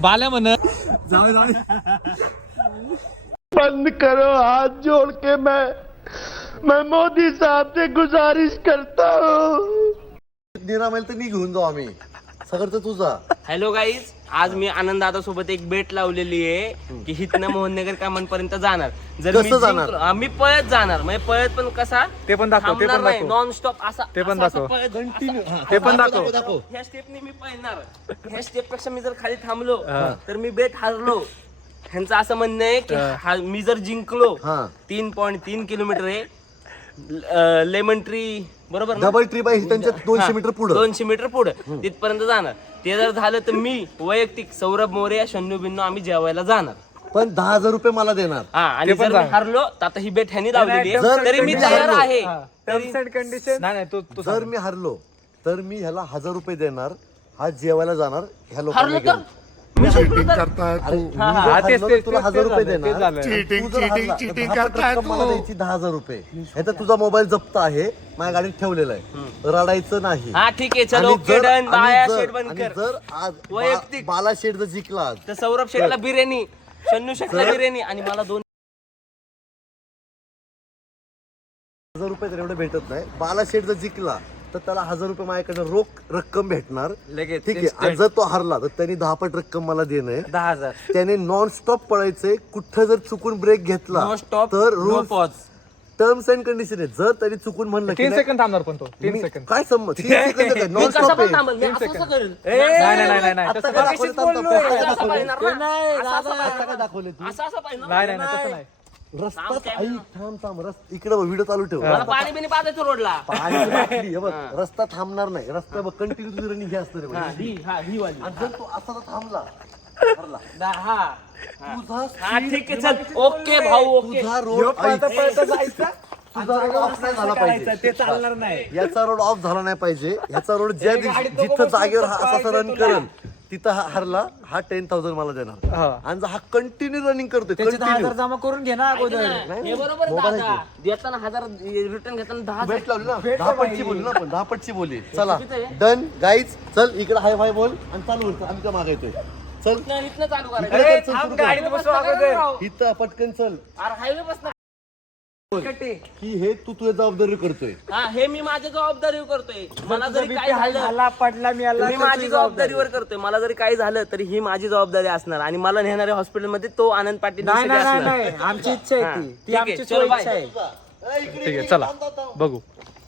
बाल्या म्हण जाऊ जाऊ बंद करो हाथ जोड़ के मैं मोदी साहब से गुजारिश करता हूँ. निरामेल तर घेऊन जाऊ आम्ही सगळं तुझा. हॅलो गाईज, आज मी आनंद दादा सोबत एक बेट लावलेली आहे की हितनं मोहननगर कामांपर्यंत जाणार. जर कसं जाणार? मी पळत जाणार. म्हणजे पळत पण कसा ते पण दाखव, ते पण दाखव. नॉन स्टॉप असा ते पण असं- असं दाखव. पळत- कंटिन्यू ते पण दाखव. ह्या स्टेपने मी पळणार. ह्या स्टेप पेक्षा मी जर खाली थांबलो तर मी बेट हारलो. ह्यांचं असं म्हणणं आहे की मी जर जिंकलो 3.3 किलोमीटर आहे लेमन ट्री बरोबर ना? डबल ट्रिप आहे त्यांच्या 200 मीटर पुढे 200 मीटर पुढे तिथपर्यंत जाणार. ते जर झालं तर मी वैयक्तिक सौरभ मोरे शन्नू बिन्नू आम्ही जेवायला जाणार. पण 10,000 रुपये मला देणार. हा आणि जर मी हारलो तर आता ही बेट ह्यानी लावलेली आहे तरी मी तयार आहे. कंडिशन नाही तू जर मी हरलो तर मी ह्याला 1000 रुपये देणार. हा जेवायला जाणार ह्या हारलो लोकांना तर घेऊन. अरे, मी जर हरलो तर तुला 1000 रुपये देणार. चीटिंग तू जर हरला तर 10 रक्कम मला द्यायची 10,000 रुपये. ह्याचा तुझा मोबाईल जप्त आहे माझ्या गाडीत ठेवलेला आहे. रडायचं नाही. हा ठीक आहे चलो आणि ओके जर- डन बाया आणि शेट जर- बंद आणि कर. जर आज वैयक्तिक. बाला शेठ जर जिंकला तर सौरभ शेटला बिर्याणी शन्नू शेटला बिर्याणी आणि मला 2 1000 रुपये तर एवढं भेटत नाही. बाला शेठ जर जिंकला तर त्याला 1000 रुपये माझ्याकडे रोख रक्कम भेटणार. लगेच ठीक आहे. आणि जर तो हरला तर त्यांनी 10 पट रक्कम मला देणे. 10,000 त्याने नॉन स्टॉप पळायचंय. कुठं जर चुकून ब्रेक घेतला नो स्टॉप तर no rules pause. Terms and condition आहे. जर त्यांनी चुकून म्हणलं की 3 नाही, सेकंद थांबणार पण तो 3 मी- सेकंद काय संमत 3 सेकंद मी नॉन कसं स्टॉप पण आहे. थांबेल. मी असं कसं करेल? नाही आता तसं काय नाही. दाखवलं थांब, थांब, असं आता असं दाखवलं. पाहिणार ना. असं असं आता पाहिणार काय ना. दाखवलं तू? असं पाहिजे नाही तसं नाही. रस्ता थांब थांब इकडे व्हिडिओ चालू ठेव. मला पाणी बिनी पाजायचं रोडला. पाण्याची बाटली, हे बघ, रस्ता थांबणार नाही. रस्ता बघ कंटिन्यू तुझी रनिंग घ्या असतं रे बघ. ही वाली. आणि जर तू असा तर थांबला हरला. हा ठीक आहे चल ओके भाऊ ओके. तुझा रोड तुझा रोड ऑफ नाही झाला पाहिजे. ते चालणार नाही. याचा रोड ऑफ झाला नाही पाहिजे. ह्याचा रोड ज्या दिवशी जिथं जागेवर हा असा रन करेल तिथं हा हरला हा 10,000 मला देणार. आणि जर हा कंटिन्यू रनिंग करतोय कंटिन्यू जमा करून घे ना अगोदर. हे बरोबर आहे दादा. देताना 1000 रिटर्न घेताना 10,000. भेट लावली ना 10 पटची बोलली ना आपण 10 पटची बोलली. चला डन गाईज चल इकडे हाय फाय बोल आणि चालू होतं. आम्ही का मागायचोय चल इथनं चालू करायचं. इकडे चल, थांब, सुरू कर. गाडीत बसू अगोदर. इथं पटकन चल. अरे हायवे बस की हे तू तुझ्या जबाबदारी करतोय. हा हे मी माझ्या जबाबदारीवर करतोय. मला जरी काय झालं झाला पडला मी आला मी माझी जबाबदारीवर करतोय. मला जरी काही झालं तरी ही माझी जबाबदारी असणार आणि मला नेणाऱ्या हॉस्पिटलमध्ये तो आनंद पाटील नाही दुसरे नाही असणार. नाही आमची इच्छा आहे ती ठीक आहे, आमची चलो, इच्छा बाय. आहे. ठीक आहे, चला. बघू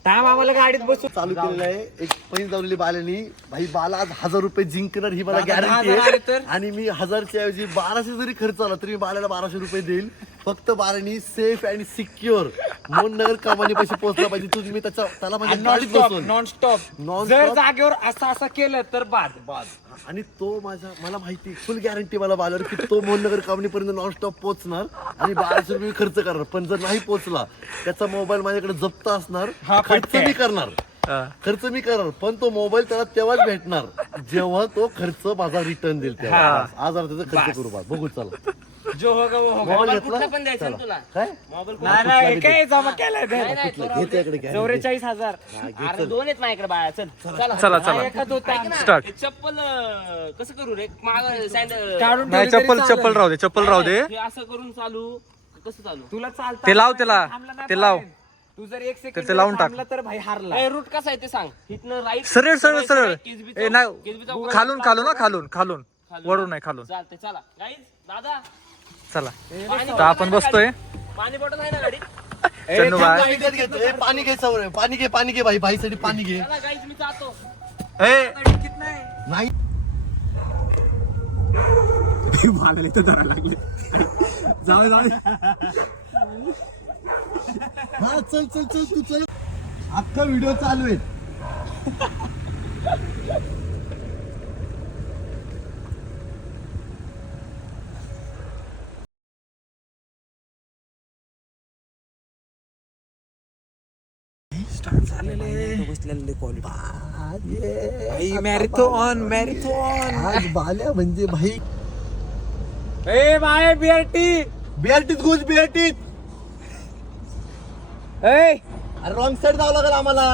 टाइम आम्हाला गाडीत बसू. चालू केलेलं आहे. एक पैन जावलेली बाल्यानी भाई बाला आज 1000 रुपये जिंकणार ही मला गॅरंटी 10,000 आले आहे. तर? आणि मी 1000च्या ऐवजी 1200 जरी खर्च आला तरी मी बाल्याला 1200 रुपये देईल. फक्त बाल्यानी सेफ आणि सिक्युअर मोहननगर कमानी पैसे पोहोचला पाहिजे. तुम्ही मी त्याला माझ्या गाडीत बसवून नॉन स्टॉप Non-stop. जर जागेवर असं केलं तर बाद आणि तो मला माहिती फुल गॅरंटी मला बाल्यावर की तो मोहननगर कंपनीपर्यंत नॉनस्टॉप पोहोचणार आणि 1200 रुपये खर्च करणार. पण जर नाही पोहोचला त्याचा मोबाईल माझ्याकडे जप्त असणार. खर्च मी करणार पण तो मोबाईल त्याला तेव्हाच भेटणार जेव्हा तो खर्च माझा रिटर्न देईल तेव्हा. आज त्याचा खर्च करू बा बघू चला. जो होगा वो होगा. मोबाईल कुठला घेतला पण द्यायचं ना तुला. काय मोबाईल नाही काय जमा केलाय नाही, नाही, घे त्याकडे घ्या. 44,000 अरे 2 आहेत माझ्याकडे बाळा. चल चला चला ऐक ना, Start. हे चप्पल कसं करू रे माग सँडल काढून नाही ठेवली तरी चप्पल चालेल. राहू दे चप्पल राहू दे. हे असं करून चालू कसं चालू तुला चालतं ते लाव त्याला. थांबला नाही ते लाव. पाहिजे. तू जर 1 सेकंड ते लावून टाक. थांबला तर भाई हारला. ए रूट कसा आहे ते सांग. इथनं राईट सरळ सरळ सरळ ए नाही खालून खालून ना खालून वरून नाही खालून. चालते चला गाईज दादा चला पाणी तर आपण बसतोय. पाणी बॉटल आहे ना गाडी. चन्नू बाय पाणी घेत घेतो. ए, पाणी घे सवय पाणी घे भाई भाईसाठी पाणी घे. चला गाईज मी जातो. ए नाही बाळाला इथं धरायला लागले. जाऊ जाऊ हा चल तू चल. अख्खा व्हिडिओ चालू आहे. मॅरेथॉन आज बाल्या म्हणजे भाई ए बाय बीआरटी बीआरटीत घुस बीआरटीत. ए अरे रॉंग साईड जावं लागेल आम्हाला.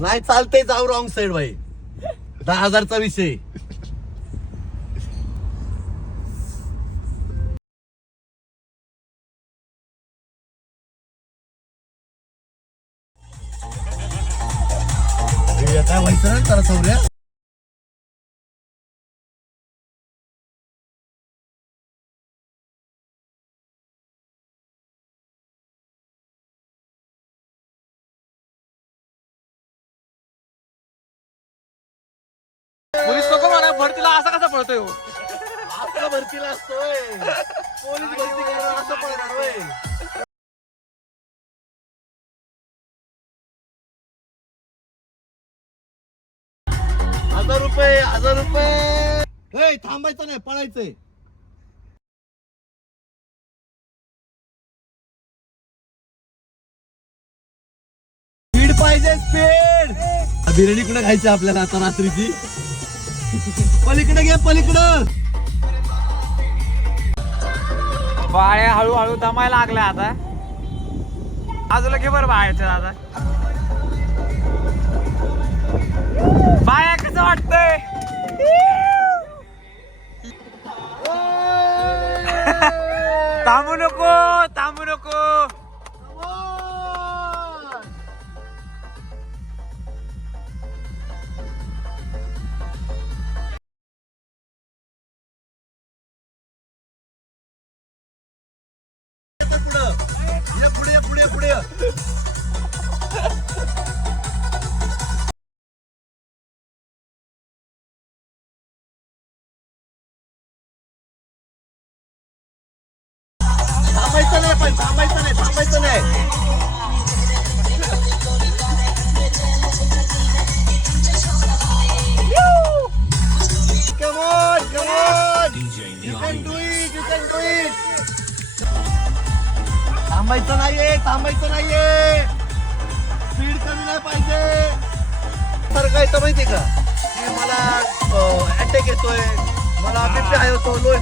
नाही चालतंय जाऊ रॉंग साईड भाई. 10,000चा विषय काय व्हायचं ना त्याला सौर्या. पोलीस नको म्हणा भरतीला असा कसा पळतोय हो? आपला भरतीला असतोय पोलीस भरती करणार असं पळणार होय. 1000 रुपये 1000 रुपये. हे थांबायचं नाही पळायचंय. स्पीड पाहिजे स्पीड. बिर्याणी कुठे खायची आपल्याला आता रात्रीची. पलीकडे घे पलीकडं. बाळ्या हळूहळू दमायला लागल्या आता. बाजूला घे बरं बाळ्याच्या आता. बाळ्या कसं वाटतंय? थांबू नको थांबू नको. पुढे पुढे पुढे. थांबायचं नाही पण थांबायचं नाही थांबायचं नाही. Come on, come on. You can do it, you can do it. थांबायचं नाहीये थांबायचं नाहीये. स्पीड कमी नाही पाहिजे. सर काय तर माहितीये का की मला अटॅक येतोय मला बीपी हाय होतो लो.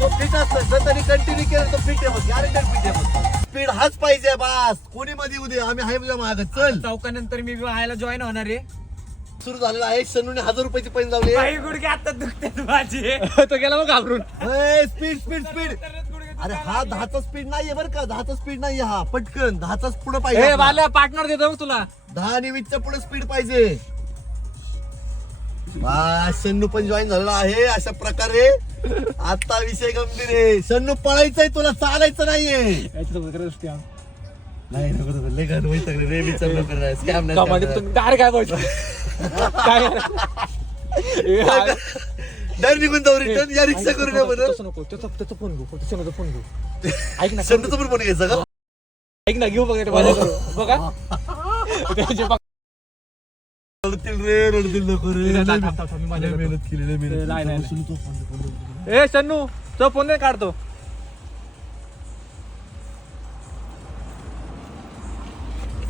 तो फिट असतो जर त्यांनी कंटिन्यू केलं तर फिट आहे बघ गॅरेंटेड फिट आहे बघ. स्पीड हाच पाहिजे बास. कोणी मध्ये उद्या आम्ही हाय उद्या मागत चल. चौकानंतर मी व्हायला जॉईन होणार आहे. सुरू झालेलं आहे. सन्नूने 1000 रुपयाची पैन लावली. काही गुडघे आता दुखतात माझे. तो गेला मग घाबरून. Speed speed speed. अरे हा 10चा स्पीड नाहीये बरं का. 10चा स्पीड नाहीये हा. पटकन 10चा पुढे पाहिजे. पार्टनर देतो मग तुला. 10 आणि 20च्या पुढे स्पीड पाहिजे. सन्नू पण जॉईन झालेला आहे. अशा प्रकारे आता विषय गंभीर आहे. सन्नू पळायचंय तुला चालायचं नाहीये. नाही नको लय घर होईल सगळे रे विचार करणार स्कॅम नाही. काय बोलतो काय डर निघून जाऊ रिटर्न या रिक्षा करू नये म्हणून. तसं नको. त्याचा फोन घेऊ. सन्नूचा फोन घेऊ. ऐक ना सन्नूचा पण फोन घ्यायचा का. ऐक ना घेऊ बघा. रडतील रे रडतील नको रे. मेहनत केली ए सन्नू तो फोन नाही काढतो.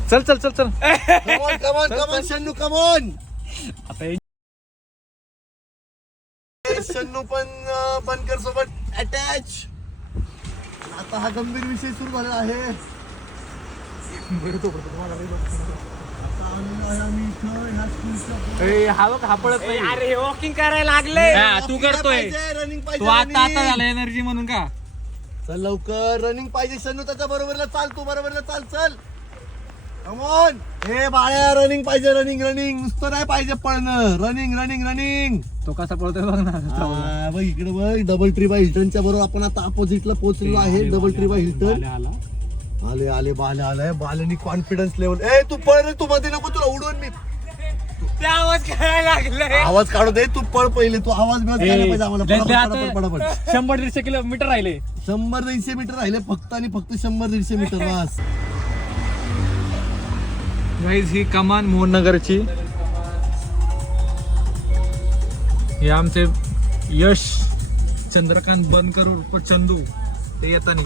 चल चल चल चल. Come on come on come on Shannu come on. Shannu पण बनकर सोबत अटॅच. आता हा गंभीर विषय सुरू झालेला आहे. हा पडत नाही. अरे वॉकिंग करायला लागले. तू करतोय रनिंग तू आता आता झालं एनर्जी म्हणून का. चल लवकर रनिंग पाहिजे शन्नू. त्याच्या बरोबरला चाल तू बरोबरला चाल चल. कमॉन. हे बाळ्या रनिंग पाहिजे रनिंग रनिंग नुसतं नाही पाहिजे पळणं. Running running running. तो कसा पळतोय बघ ना. बघ इकडे बघ डबल ट्री बाय हिल्टनच्या बरोबर आपण आता अपोजिटला पोहोचलेलो आहे. डबल ट्री बाय हिल्टन आले आले बाले आलाय. Baleni confidence level. ए तू पळ रे तू मध्ये नको तुला उडवून मी. ते आवाज करायला लागले. आवाज काढू दे तू पळ पहिले. तू आवाज बिवाज करायला पाहिजे आम्हाला. पटापट 100-150 किलोमीटर राहिले. 100-150 मीटर राहिले फक्त आणि फक्त 100-150 मीटर बस. ही कमान मोहननगरची. हे आमचे यश चंद्रकांत बनकर उर्फ चंदू ते येतानी.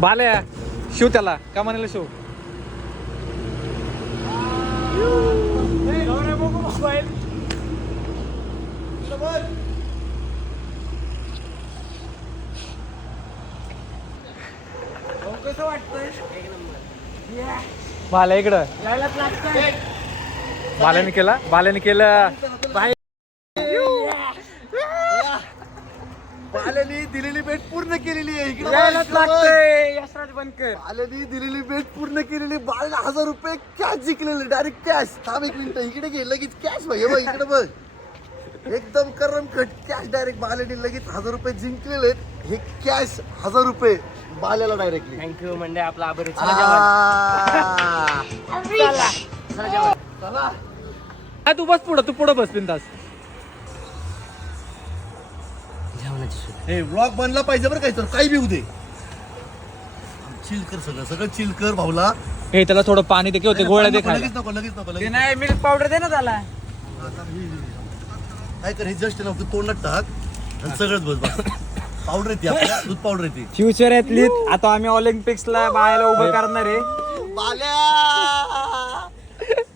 बाल्या शिव त्याला कमानीला शिव. कसं वाटतंय बाल्या इकडं. बाल्याने केलं. बालेनी दिलेली भेट पूर्ण केलेली आहे. इकडे यायलाच लागतंय. यशराज पण कर. बाल्याने दिलेली बेट पूर्ण केलेली, बाळला 1000 रुपये कॅश जिंकलेले, डायरेक्ट कॅश. थांब एक मिनिट, इकडे घे लगेच कॅश भाई, बघ इकडे बघ, एकदम करमखट कॅश डायरेक्ट. बाल्याने लगेच 1000 रुपये जिंकलेले, हे कॅश 1000 रुपये बाल्याला डायरेक्टली. थँक्यू म्हणजे आपला आभारी. हा, तू बस पुढं, तू पुढं बस बिंदास. हे व्लॉग बनला पाहिजे बरं, काही तर काही बी उदे. चिल कर, सगळं चिल कर भाऊला. हे त्याला थोडं पाणी दे, होते गोळ्या दे खायला. लगेच नको ते नाही, मिल्क पावडर दे ना त्याला. काय कर, हे जस्ट ना तोंडात टाक आणि सगळंच बस. पावडर येते आपल्याला, दूध पावडर येते. Future athlete. आता आम्ही ऑलिम्पिक्सला बायाला उभं करणार आहे.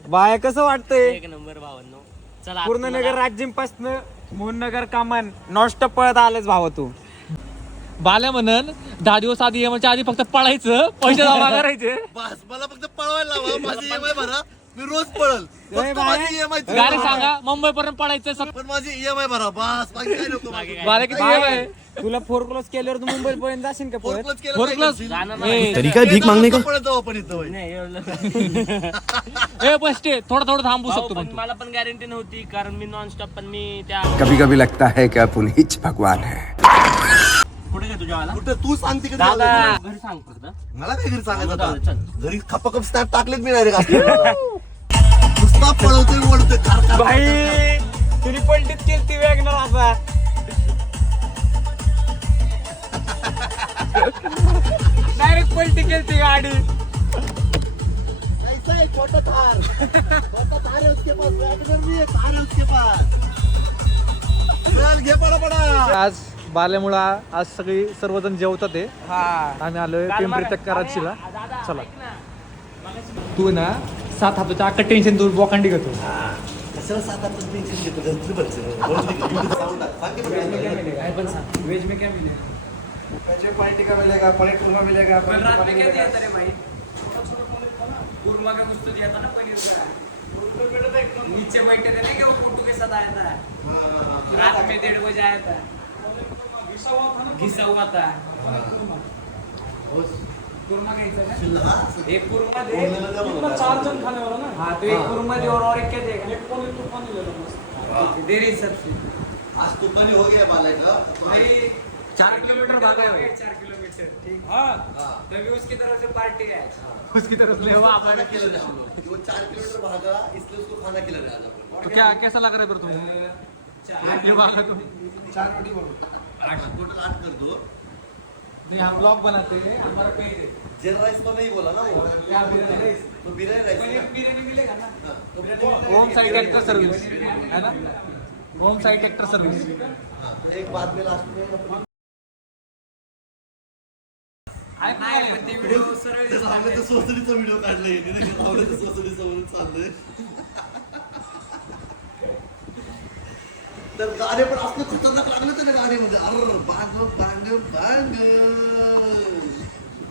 बाया कसं वाटतंय? एक नंबर भावांनो. चला पूर्ण नगर राज्यपासन मोहननगर कामान नॉनस्टॉप पळत आलेच भावा तू. बाल्या म्हणन 10 दिवस आधी EMI आधी फक्त पळायचं, पैसे जमा करायचे. बस मला फक्त पळवायला लावा, माझी EMI भरा, मी रोज पळल. फक्त माझी EMI गाडी सांगा, मुंबई पर्यंत पळायचं. पण माझी EMI भरा, बस बाकी काय नको. बाल्या किती EMI? तुला 4 क्लास केल्यावर तू मुंबई पर्यंत जाशील का? 4 क्लास केलं 4 क्लास तरी काय भीक मागणे का? पळत जाऊ आपण इथं. नाही एवढं. ए बस थोडं थांबू भाऊ, शकतो पण पण तू. मला पण गॅरंटी नव्हती, कारण मी नॉनस्टॉप पण मी त्या कभी कभी लगता है कि आप उन्हीं भगवान है. कुठे काय तुझ्या कुठं तू सांगते का? दादा घरी सांग फक्त. मला काय घरी सांगायचं चल. आता? घरी खपाखप स्नॅप टाकलेत मी डायरेक्ट. नुसता पळवतोय, ओढतोय, कार भाई तुम्ही पलटीत केली ती वॅगनर असा. डायरेक्ट पलटी केली ती गाडी. कैसा है छोटा थार? छोटा थार है उसके पास, वैगनर नहीं है, थार है उसके पास. चल घे पडा. आज बाल्यामुळं आज सर्वजण जेवतात आहे. आम्ही आलोय पिंपरी कराचीला. चला तू ना 7 हाताचं अख्खा टेन्शन तू बोकांडी घेतो. कशाला 7 आपण टेन्शन घेतो? घरची वेज में क्या मिलेगा? पनीर टिक्का मिलेगा, पनीर कुरमा मिलेगा, रात में क्या दिया था रे भाई? कुरमा का कुछ तो दिया था ना पनीर का. नीचे बैठे थे ना कि वो फोटो के साथ आया था. रात में 1:30 बजे आया था. घिसा हुआ था. कुरमा खायचा का? एक कुरमा दे. 4 जण खाने वाला ना. हाँ तो एक कुरमा दे और एक क्या देगा? एक पनीर तूफान ले लो मस्त. दे रही सबसे. आज तूफानी हो गया बाला का. भाई 4 किलोमीटर भागा है. 4 किलोमीटर. हाँ तभी उसकी तरफ से पार्टी है. उसकी तरफ ले हुआ खाना खिला हम लोग. वो 4 किलोमीटर भागा, इसलिए उसको खाना खिला रहे आज अपन. तो क्या कैसा लग रहा है फिर तुम्हें? ये भागा तुम. 4 रोटी बोलो. टोटल 8 कर दो. नहीं हम ब्लॉग बनाते हैं, हमारा पेज है. जेल राइस तो नहीं बोला ना वो. क्या बिरयानी राइस? तो बिरयानी राइस. पनीर बिरयानी मिलेगा ना? होम साइट एक्टर सर्विस है ना. Home site actor service. एक बाद में लास्ट में नाही पण ते व्हिडिओ सरळ आपल्या तर सोसडीचा व्हिडिओ काढला येते ना, आपल्या तर सोसडीचा वरून चाललंय. तर गाणे पण असले खतरनाक लागले तर गाडीमध्ये. अरे बांग बांग बांग.